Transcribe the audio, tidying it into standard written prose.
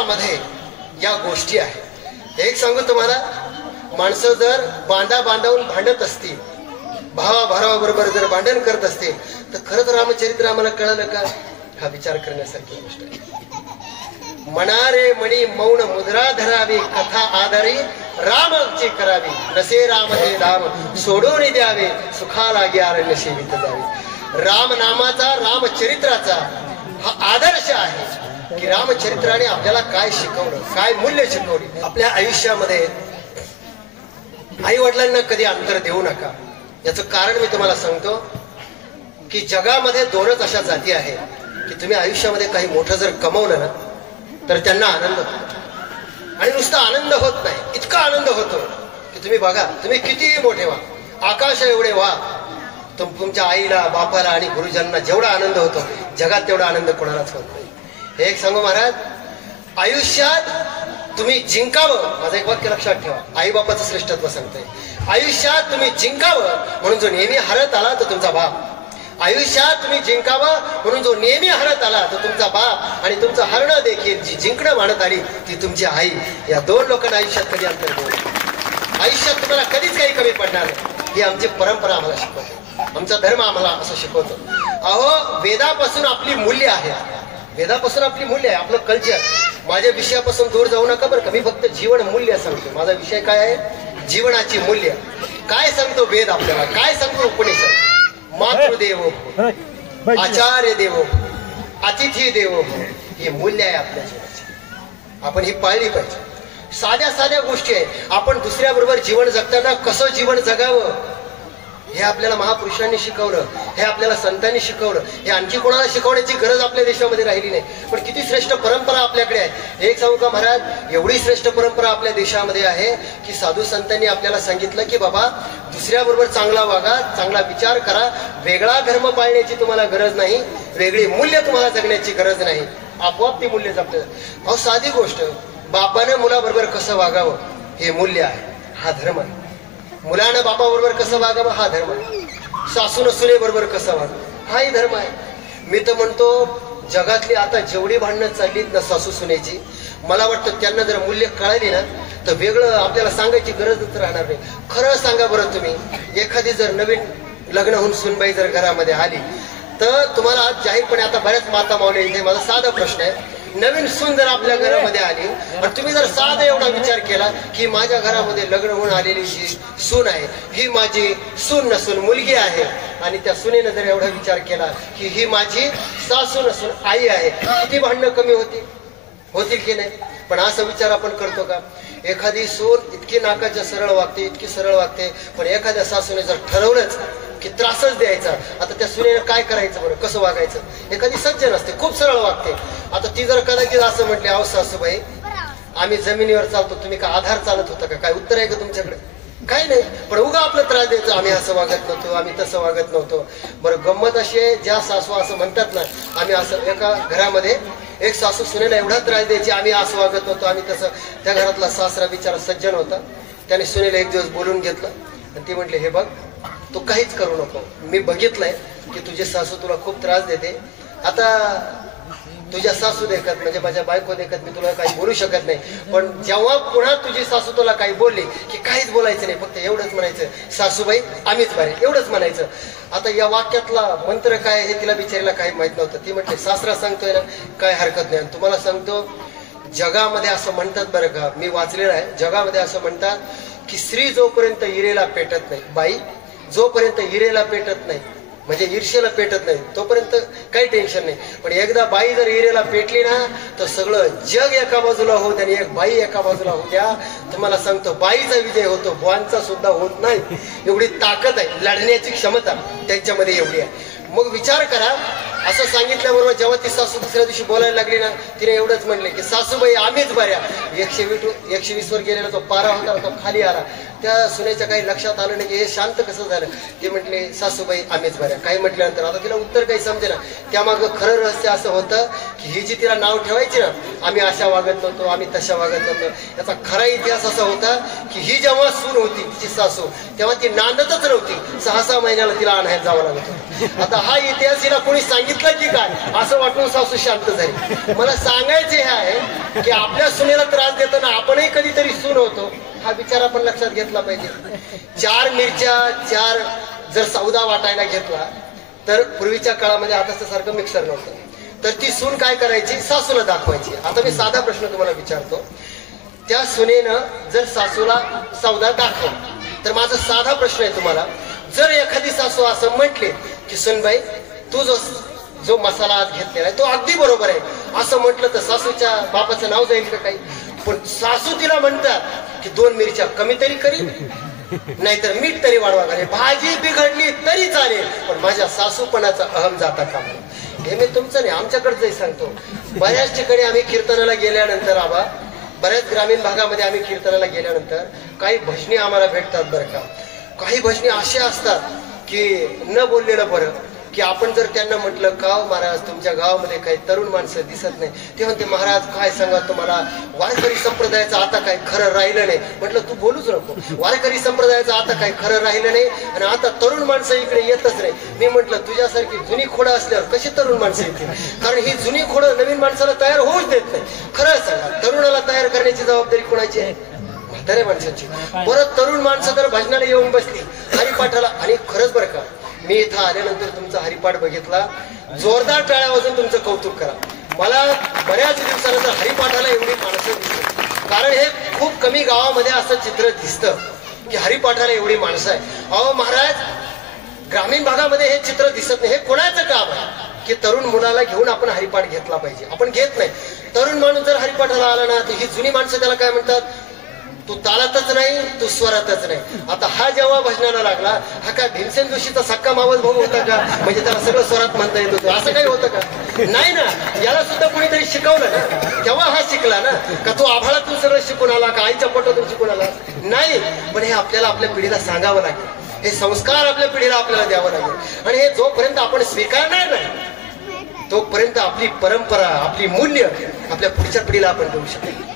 आयुष्यामध्ये या गोष्टी आहेत. एक सांगू तुम्हाला, माणसं जर बांधावून भांडत असतील, भावाबरोबर जर भांडण करत असतील, तर खरंच रामचरित्र आम्हाला कळलं का? हा विचार करण्यासारखी गोष्ट आहे. मनारे मणी मौन मुद्रा धरावी, कथा आधारी रामची करावी, नसे राम हे धाम सोडून द्यावे, सुखा लागे अरण्य सेवित जावे. राम नामाचा, रामचरित्राचा हा आदर्श आहे की रामचरित्राने आपल्याला काय शिकवलं, काय मूल्य शिकवली. आपल्या आयुष्यामध्ये आई वडिलांना कधी अंतर देऊ नका. याचं कारण मी तुम्हाला सांगतो की जगामध्ये दोनच अशा जाती आहेत की तुम्ही आयुष्यामध्ये काही मोठं जर कमवलं ना तर त्यांना आनंद होतो. आणि नुसता आनंद होत नाही, इतका आनंद होतो की तुम्ही बघा, तुम्ही कितीही मोठे व्हा, आकाश एवढे व्हा, तुमच्या आईला, बापाला आणि गुरुजनांना जेवढा आनंद होतो जगात तेवढा आनंद कोणालाच होत नाही. हे एक सांगू महाराज, आयुष्यात तुम्ही जिंकावं, माझं एक वाक्य लक्षात ठेवा, आई बापाचं श्रेष्ठत्व सांगतंय. आयुष्यात तुम्ही जिंकावं म्हणून जो नेहमी हरत आला तो तुमचा बाप. आयुष्यात तुम्ही जिंकावं म्हणून जो नेहमी हरत आला तो तुमचा बाप, आणि तुमचं हरणं देखील, जी जिंकणं मानत आली ती तुमची आई. या दोन लोकांना आयुष्यात कधी अंतर देऊ नका. आयुष्यात तुम्हाला कधीच काही कमी पडणार नाही. ही आमची परंपरा आम्हाला शिकवते, आमचा धर्म आम्हाला असं शिकवतो. अहो, वेदापासून आपली मूल्य आहे, वेदापासून आपली मूल्य आहे, आपलं कल्चर. माझ्या विषयापासून दूर जाऊ नका बरं का. मी फक्त जीवन मूल्य सांगतो. माझा विषय काय आहे? जीवनाची मूल्य. काय सांगतो वेद आपल्याला, काय सांगतो उपनिषद? मातृदेवो भव, आचार्य देवो भव, अतिथी देवो भव. ही मूल्य आहे आपल्या जीवनाची, आपण ही पाळली पाहिजे. साध्या साध्या गोष्टी आहेत. आपण दुसऱ्याबरोबर जीवन जगताना कसं जीवन जगावं हे आपल्याला महापुरुषांनी शिकवलं, हे आपल्याला संतांनी शिकवलं. हे आणखी कोणाला शिकवण्याची गरज आपल्या देशामध्ये राहिली नाही. पण किती श्रेष्ठ परंपरा आपल्याकडे आहे. एक सांगू का महाराज, एवढी श्रेष्ठ परंपरा आपल्या देशामध्ये आहे की साधू संतांनी आपल्याला सांगितलं की बाबा, दुसऱ्याबरोबर चांगला वागा, चांगला विचार करा, वेगळा धर्म पाळण्याची तुम्हाला गरज नाही, वेगळी मूल्य तुम्हाला जगण्याची गरज नाही, आपोआप ती मूल्य जपतात. अहो, साधी गोष्ट, बापाने मुलाबरोबर कसं वागावं हे मूल्य आहे, हा धर्म आहे. मुलानं बापाबरोबर कसं वागावं हा धर्म आहे. सासून सुनेबरोबर कसं वागावं हाही धर्म आहे. मी तर म्हणतो, जगातली आता जेवढी भांडणं चाललीत ना सासू सुनेची, मला वाटतं त्यांना जर मूल्य कळाली ना तर वेगळं आपल्याला सांगायची गरजच राहणार नाही. खरं सांगा बरं, तुम्ही एखादी जर नवीन लग्न होऊन सुनबाई जर घरामध्ये आली तर तुम्हाला आज जाहीरपणे, आता बऱ्याच माता मावल्या इथे, माझा साधा प्रश्न आहे, नवीन सून जर आपल्या घरामध्ये आली आणि तुम्ही जर साधा एवढा विचार केला की माझ्या घरामध्ये लग्न होऊन आलेली जी सून आहे ही माझी सून नसून मुलगी आहे, आणि त्या सुनेनं जर एवढा विचार केला की ही माझी सासू नसून आई आहे, किती भांडणं कमी होतील की नाही? पण असा विचार आपण करतो का? एखादी सून इतकी नाकाच्या सरळ वागते, इतकी सरळ वागते, पण एखाद्या सासूने जर ठरवलंच की त्रासच द्यायचा, आता त्या सुनेनं काय करायचं बरं, कसं वागायचं? एखादी सज्जन असते, खूप सरळ वागते, आता ती जर कदाचित असं म्हटली, अहो सासूबाई, आम्ही जमिनीवर चालतो, तुम्ही का आधार चालत होता का? काय उत्तर आहे का तुमच्याकडे? काही नाही. पण उगा आपलं त्रास द्यायचं, आम्ही असं वागत नव्हतो, आम्ही तसं वागत नव्हतो. बरं, गंमत अशी आहे, ज्या सासू असं म्हणतात ना, आम्ही असं, एका घरामध्ये एक सासू सुनेला एवढा त्रास द्यायची, आम्ही असं वागत नव्हतो, आम्ही तसं. त्या घरातला सासरा बिचारा सज्जन होता, त्याने सुनेला एक दिवस बोलून घेतलं आणि ती म्हटली, हे बघ, तू काहीच करू नको, मी बघितलंय की तुझी सासू तुला खूप त्रास देते, आता तुझ्या सासू देखत, म्हणजे माझ्या बायको देखत मी तुला काही बोलू शकत नाही, पण जेव्हा पुन्हा तुझी सासू तुला काही बोलली की काहीच बोलायचं नाही, फक्त एवढंच म्हणायचं, सासूबाई आम्हीच बरे, एवढंच म्हणायचं. आता या वाक्यातला मंत्र काय हे तिला बिचारीला काही माहित नव्हतं. ती म्हटली, सासरा सांगतोय ना, काय हरकत नाही. तुम्हाला सांगतो, जगामध्ये असं म्हणतात बरं का, मी वाचलेलं आहे, जगामध्ये असं म्हणतात की स्त्री जोपर्यंत हिरेला पेटत नाही, बाई जोपर्यंत हिरेला पेटत नाही, म्हणजे ईर्षेला पेटत नाही, तोपर्यंत काही टेन्शन नाही. पण एकदा बाई जर हिरेला पेटली ना तर सगळं जग एका बाजूला होत आणि एक बाई एका बाजूला होत्या. तुम्हाला सांगतो, बाईचा विजय होतो, बुवांचा सुद्धा होत नाही. एवढी ताकद आहे, लढण्याची क्षमता त्यांच्यामध्ये एवढी आहे. मग विचार करा, असं सांगितल्याबरोबर जेव्हा ती सासू दुसऱ्या दिवशी बोलायला लागली ना, तिने एवढंच म्हणले की सासूबाई आम्हीच बऱ्या. 120 वर गेलेला तो पारा होता, तो खाली आला. त्या सुनेच्या काही लक्षात आलं नाही की हे शांत कसं झालं. ते म्हटले, सासूबाई आम्हीच बऱ्या. काही म्हटल्यानंतर आता तिला उत्तर काही समजे ना. त्यामागं खरं रहस्य असं होतं की ही जी तिला नाव ठेवायची ना, आम्ही अशा वागत नव्हतो, आम्ही तशा वागत नव्हतो, याचा खरा इतिहास असा होता की ही जेव्हा सून होती तिची सासू, तेव्हा ती नांदतच नव्हती. 6-6 महिन्याला तिला आणायला जावं लागत होतं. आता हा इतिहास तिला कोणी सांगितलं की काय असं वाटून सासू शांत झाली. मला सांगायचे हे आहे की आपल्या सुनेला त्रास देताना आपणही कधीतरी सून होतो, हा विचार आपण लक्षात घेतला पाहिजे. 4 मिरच्या 4 जर सौदा वाटायला घेतला तर पूर्वीच्या काळामध्ये आता सारखं मिक्सर नव्हतं, तर ती सून काय करायची, सासूला दाखवायची. आता मी साधा प्रश्न तुम्हाला विचारतो, त्या सुनेनं जर सासूला सौदा दाखवला, तर माझा साधा प्रश्न आहे तुम्हाला, जर एखादी सासू असं म्हटली की सुनबाई तू जो मसाला आज घेतलेला आहे तो अगदी बरोबर आहे, असं म्हटलं तर सासूच्या बापाचं नाव जाईल का काही? पण सासू तिला म्हणतात की 2 मिरच्या कमी तरी करी, नाहीतर मीठ तरी वाढवा घाले, भाजी बिघडली तरी चालेल, पण माझ्या सासूपणाचा अहम जाता का? हे मी तुमचं नाही, आमच्याकडे सांगतो. बऱ्याच ठिकाणी आम्ही कीर्तनाला गेल्यानंतर बऱ्याच ग्रामीण भागामध्ये आम्ही कीर्तनाला गेल्यानंतर काही भजनी आम्हाला भेटतात बरं का. काही भजनी असे असतात की न बोललेलं बरं, की आपण जर त्यांना म्हटलं का महाराज तुमच्या गावामध्ये काही तरुण माणसं दिसत नाही, ते म्हणते महाराज काय सांगा तुम्हाला, वारकरी संप्रदायाचं आता काही खरं राहिलं नाही. म्हटलं तू बोलूच नको, वारकरी संप्रदायाचं आता काही खरं राहिलं नाही आणि आता तरुण माणसं इकडे येतच नाही. मी म्हटलं तुझ्यासारखी जुनी खोडं असल्यावर कशी तरुण माणसं येतील, कारण ही जुनी खोडं नवीन माणसाला तयार होऊच देत नाही. खरं सांगा, तरुणाला तयार करण्याची जबाबदारी कोणाची आहे? म्हाताऱ्या माणसाची. परत तरुण माणसं जर भजनाला येऊन बसली हरिपाठाला, आणि खरंच बरं का, मी इथं आल्यानंतर तुमचा हरिपाठ बघितला, जोरदार टाळ्या वाजून तुमचं कौतुक करा. मला बऱ्याच दिवसानंतर हरिपाठाला एवढी माणसं दिसत, कारण हे खूप कमी गावामध्ये असं चित्र दिसतं की हरिपाठाला एवढी माणसं आहे. अहो महाराज, ग्रामीण भागामध्ये हे चित्र दिसत नाही. हे कोणाचं काम आहे की तरुण मुलाला घेऊन आपण हरिपाठ घेतला पाहिजे? आपण घेत नाही. तरुण माणूस जर हरिपाठाला आला ना, तर ही जुनी माणसं त्याला काय म्हणतात, तू तालातच नाही, तू स्वरातच नाही. आता हा जेव्हा भजनाला लागला, हा काय भीमसेन जोशीचा सक्का मावस भाऊ होता का, म्हणजे त्याला सगळं स्वरात म्हणता येत होतं? असं काही होतं का? नाही ना. याला सुद्धा कोणीतरी शिकवलं ना, तेव्हा हा शिकला ना. का तू आभाळातून सगळं शिकून आला का आईच्या पोटातून शिकून आला? नाही. पण हे आपल्याला आपल्या पिढीला सांगावं लागेल, हे संस्कार आपल्या पिढीला आपल्याला द्यावं लागेल. आणि हे जोपर्यंत आपण स्वीकारणार नाही तोपर्यंत आपली परंपरा, आपली मूल्य आपल्या पुढच्या पिढीला आपण देऊ शकेल.